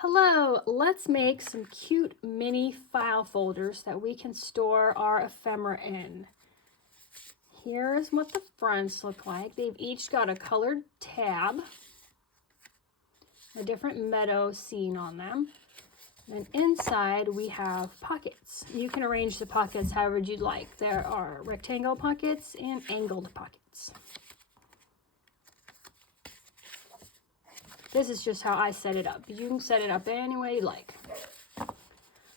Hello, let's make some cute mini file folders that we can store our ephemera in. Here's what the fronts look like. They've each got a colored tab, a different meadow scene on them. And inside we have pockets. You can arrange the pockets however you'd like. There are rectangle pockets and angled pockets. This is just how I set it up. You can set it up any way you like.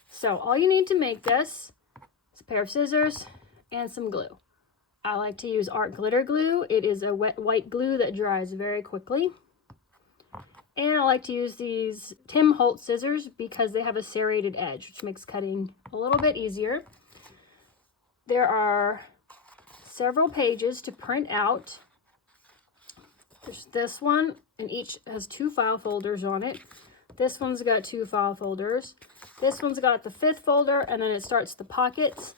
So all you need to make this is a pair of scissors and some glue. I like to use art glitter glue. It is a wet white glue that dries very quickly. And I like to use these Tim Holtz scissors because they have a serrated edge, which makes cutting a little bit easier. There are several pages to print out. There's this one, and each has 2 file folders on it. This one's got 2 file folders. This one's got the 5th folder, and then it starts the pockets,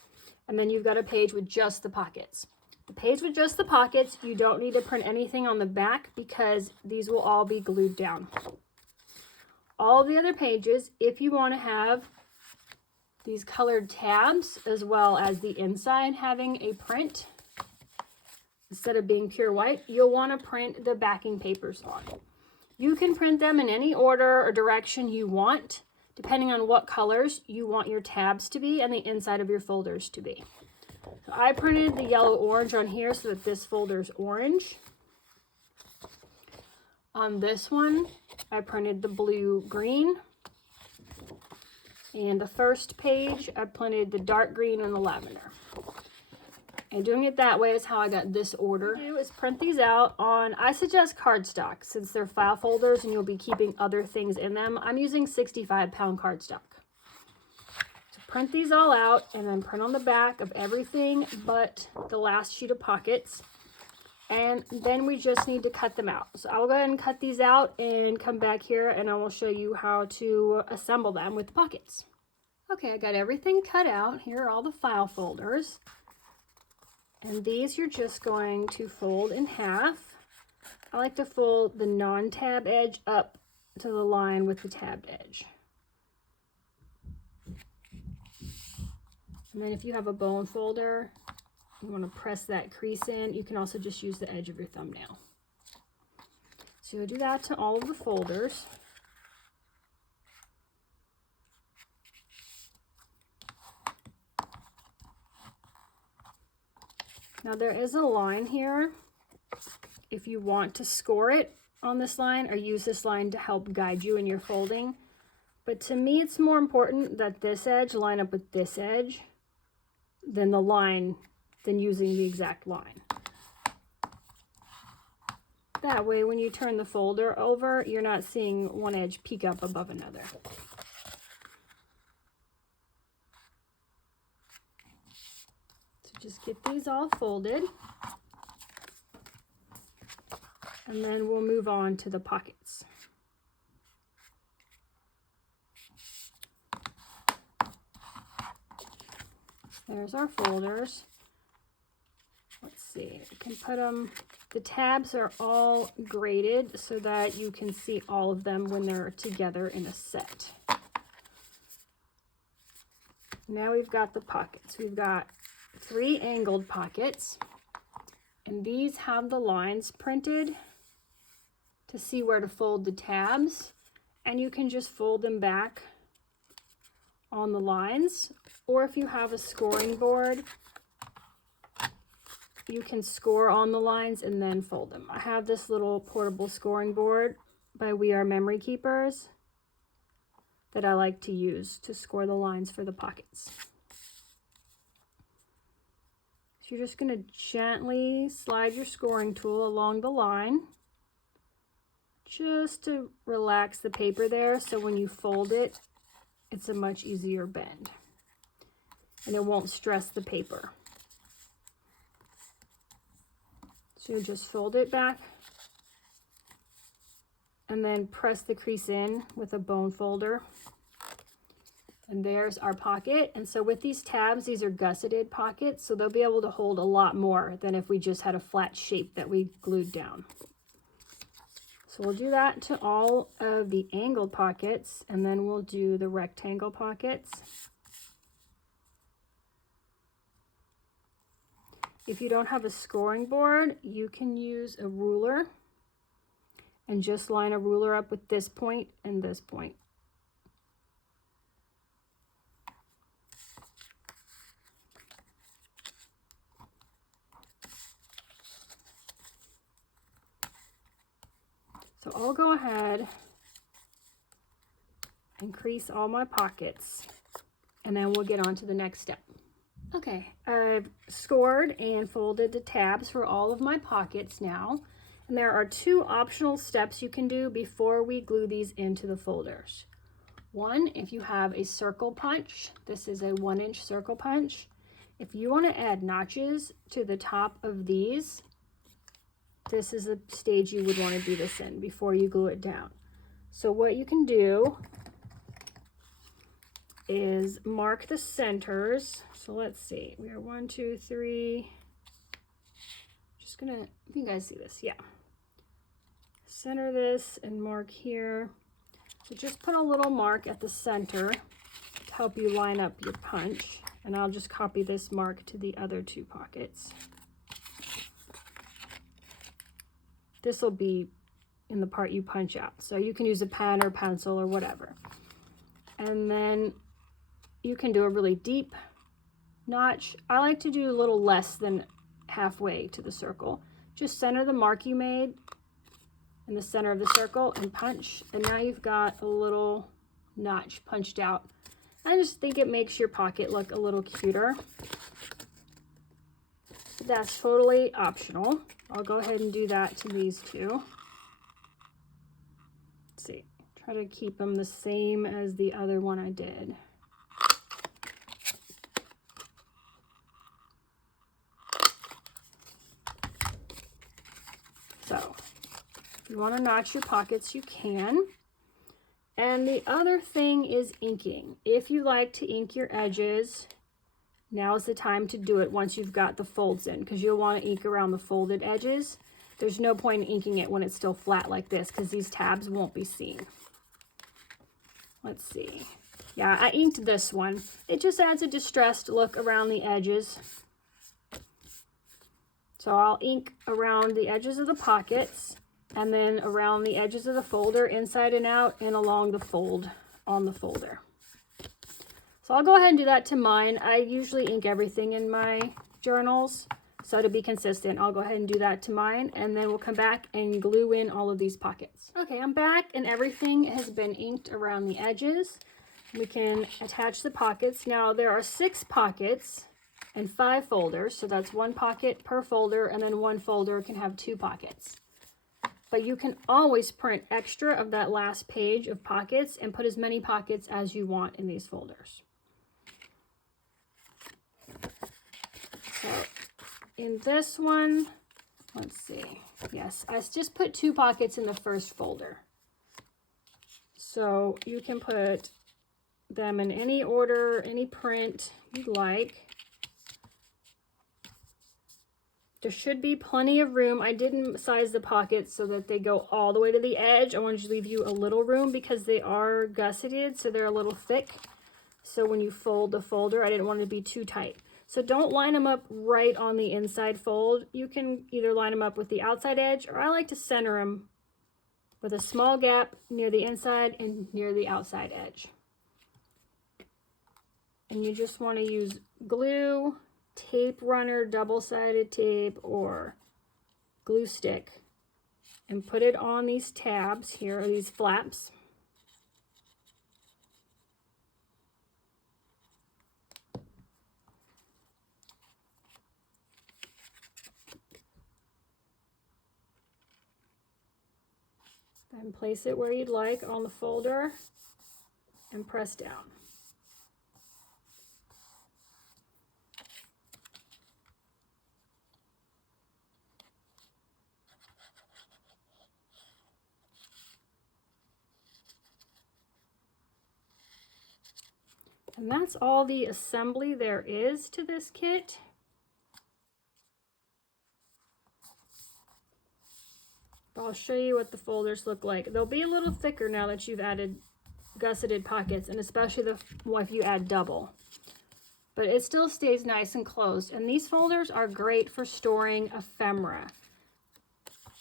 and then you've got a page with just the pockets. The page with just the pockets, you don't need to print anything on the back because these will all be glued down. All the other pages, if you want to have these colored tabs as well as the inside having a print, instead of being pure white, you'll want to print the backing papers on. You can print them in any order or direction you want, depending on what colors you want your tabs to be and the inside of your folders to be. So I printed the yellow orange on here so that this folder is orange. On this one, I printed the blue green. And the first page, I printed the dark green and the lavender. And doing it that way is how I got this order. What I do is print these out on, I suggest cardstock, since they're file folders and you'll be keeping other things in them. I'm using 65-pound cardstock. So print these all out and then print on the back of everything but the last sheet of pockets. And then we just need to cut them out. So I'll go ahead and cut these out and come back here and I will show you how to assemble them with the pockets. Okay, I got everything cut out. Here are all the file folders. And these you're just going to fold in half. I like to fold the non-tab edge up to the line with the tabbed edge. And then if you have a bone folder, you want to press that crease in. You can also just use the edge of your thumbnail. So you'll do that to all of the folders. Now there is a line here. If you want to score it on this line or use this line to help guide you in your folding. But to me, it's more important that this edge line up with this edge than using the exact line. That way, when you turn the folder over, you're not seeing one edge peek up above another. Just get these all folded and then we'll move on to the pockets. There's our folders. Let's see, you can put them, the tabs are all graded so that you can see all of them when they're together in a set. Now we've got the pockets. We've got 3 angled pockets, and these have the lines printed to see where to fold the tabs, and you can just fold them back on the lines, or if you have a scoring board, you can score on the lines and then fold them. I have this little portable scoring board by We Are Memory Keepers that I like to use to score the lines for the pockets. So you're just going to gently slide your scoring tool along the line just to relax the paper there, so when you fold it, it's a much easier bend and it won't stress the paper. So you just fold it back and then press the crease in with a bone folder. And there's our pocket. And so with these tabs, these are gusseted pockets, so they'll be able to hold a lot more than if we just had a flat shape that we glued down. So we'll do that to all of the angled pockets, and then we'll do the rectangle pockets. If you don't have a scoring board, you can use a ruler and just line a ruler up with this point and this point. So I'll go ahead and crease all my pockets, and then we'll get on to the next step. Okay, I've scored and folded the tabs for all of my pockets now. And there are two optional steps you can do before we glue these into the folders. One, if you have a circle punch, this is a 1-inch circle punch. If you want to add notches to the top of these, this is the stage you would want to do this in before you glue it down. So what you can do is mark the centers. So let's see, we are 1, 2, 3. Just gonna, if you guys see this, yeah. Center this and mark here. So just put a little mark at the center to help you line up your punch. And I'll just copy this mark to the other two pockets. This will be in the part you punch out. So you can use a pen or pencil or whatever. And then you can do a really deep notch. I like to do a little less than halfway to the circle. Just center the mark you made in the center of the circle and punch. And now you've got a little notch punched out. I just think it makes your pocket look a little cuter. But that's totally optional. I'll go ahead and do that to these two. Let's see, try to keep them the same as the other one I did. So, if you want to notch your pockets, you can. And the other thing is inking. If you like to ink your edges, now's the time to do it once you've got the folds in, because you'll want to ink around the folded edges. There's no point in inking it when it's still flat like this, because these tabs won't be seen. Let's see. Yeah, I inked this one. It just adds a distressed look around the edges. So I'll ink around the edges of the pockets, and then around the edges of the folder, inside and out, and along the fold on the folder. So I'll go ahead and do that to mine. I usually ink everything in my journals, so to be consistent, I'll go ahead and do that to mine, and then we'll come back and glue in all of these pockets. Okay, I'm back, and everything has been inked around the edges. We can attach the pockets. Now, there are 6 pockets and 5 folders, so that's 1 pocket per folder, and then 1 folder can have 2 pockets. But you can always print extra of that last page of pockets and put as many pockets as you want in these folders. So in this one, let's see. Yes, I just put 2 pockets in the first folder. So you can put them in any order, any print you'd like. There should be plenty of room. I didn't size the pockets so that they go all the way to the edge. I wanted to leave you a little room because they are gusseted, so they're a little thick. So when you fold the folder, I didn't want it to be too tight. So don't line them up right on the inside fold. You can either line them up with the outside edge, or I like to center them with a small gap near the inside and near the outside edge. And you just want to use glue, tape runner, double-sided tape, or glue stick, and put it on these tabs here, or these flaps. Then place it where you'd like on the folder and press down. And that's all the assembly there is to this kit. I'll I'll show you what the folders look like. They'll be a little thicker now that you've added gusseted pockets, and especially if you add double. But it still stays nice and closed. And these folders are great for storing ephemera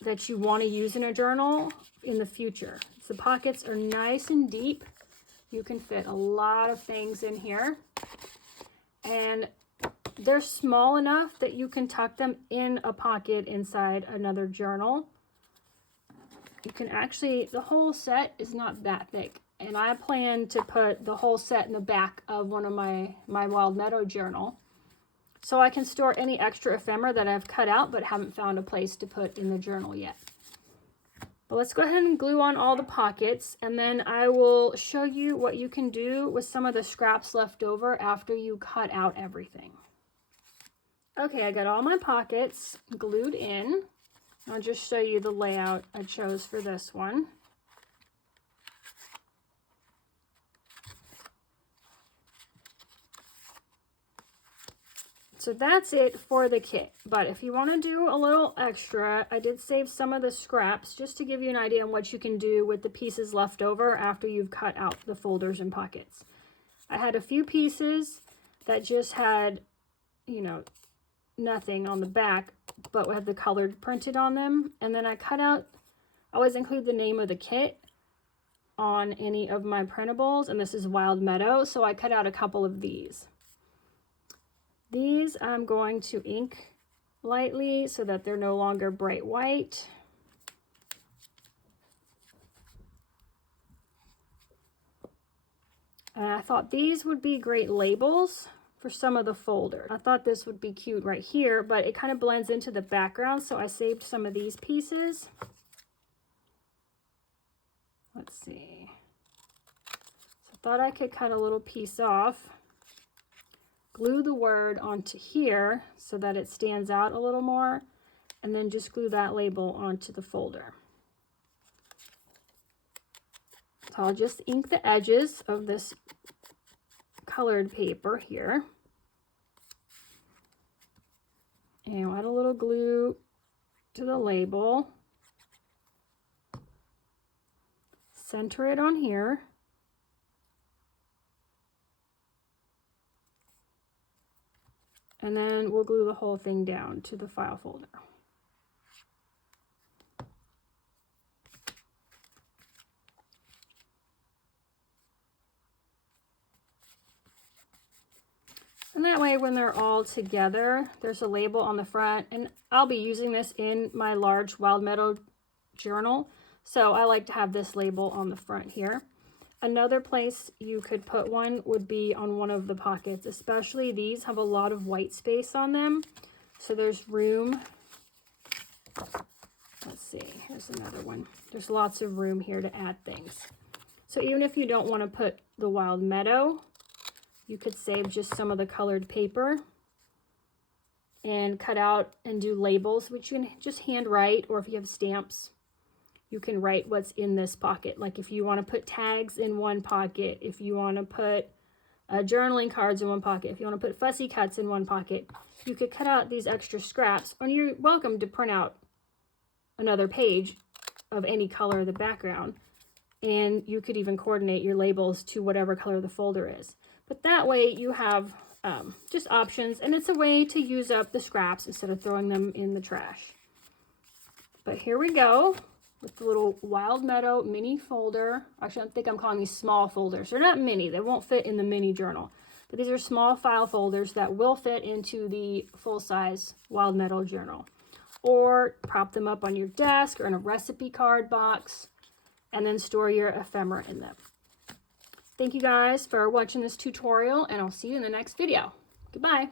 that you want to use in a journal in the future. So the pockets are nice and deep. You can fit a lot of things in here. And they're small enough that you can tuck them in a pocket inside another journal. You can actually, the whole set is not that thick. And I plan to put the whole set in the back of one of my Wild Meadow journal, so I can store any extra ephemera that I've cut out but haven't found a place to put in the journal yet. But let's go ahead and glue on all the pockets, and then I will show you what you can do with some of the scraps left over after you cut out everything. Okay, I got all my pockets glued in. I'll just show you the layout I chose for this one. So that's it for the kit. But if you want to do a little extra, I did save some of the scraps just to give you an idea on what you can do with the pieces left over after you've cut out the folders and pockets. I had a few pieces that just had, you know, nothing on the back, but we have the colored printed on them. And then I cut out, I always include the name of the kit on any of my printables, and this is Wild Meadow, so I cut out a couple of these. These I'm going to ink lightly so that they're no longer bright white. And I thought these would be great labels for some of the folders. I thought this would be cute right here, but it kind of blends into the background, so I saved some of these pieces. Let's see. So I thought I could cut a little piece off, glue the word onto here so that it stands out a little more, and then just glue that label onto the folder. So I'll just ink the edges of this colored paper here. And I'll add a little glue to the label. Center it on here. And then we'll glue the whole thing down to the file folder. And that way, when they're all together, there's a label on the front. And I'll be using this in my large Wild Meadow journal, so I like to have this label on the front here. Another place you could put one would be on one of the pockets, especially these have a lot of white space on them. So there's room. Let's see, here's another one. There's lots of room here to add things. So even if you don't want to put the Wild Meadow, you could save just some of the colored paper and cut out and do labels, which you can just hand write, or if you have stamps, you can write what's in this pocket. Like if you want to put tags in one pocket, if you want to put journaling cards in one pocket, if you want to put fussy cuts in one pocket, you could cut out these extra scraps, and you're welcome to print out another page of any color of the background. And you could even coordinate your labels to whatever color the folder is. But that way you have just options, and it's a way to use up the scraps instead of throwing them in the trash. But here we go with the little Wild Meadow mini folder. Actually, I think I'm calling these small folders. They're not mini. They won't fit in the mini journal. But these are small file folders that will fit into the full-size Wild Meadow journal. Or prop them up on your desk or in a recipe card box, and then store your ephemera in them. Thank you guys for watching this tutorial, and I'll see you in the next video. Goodbye.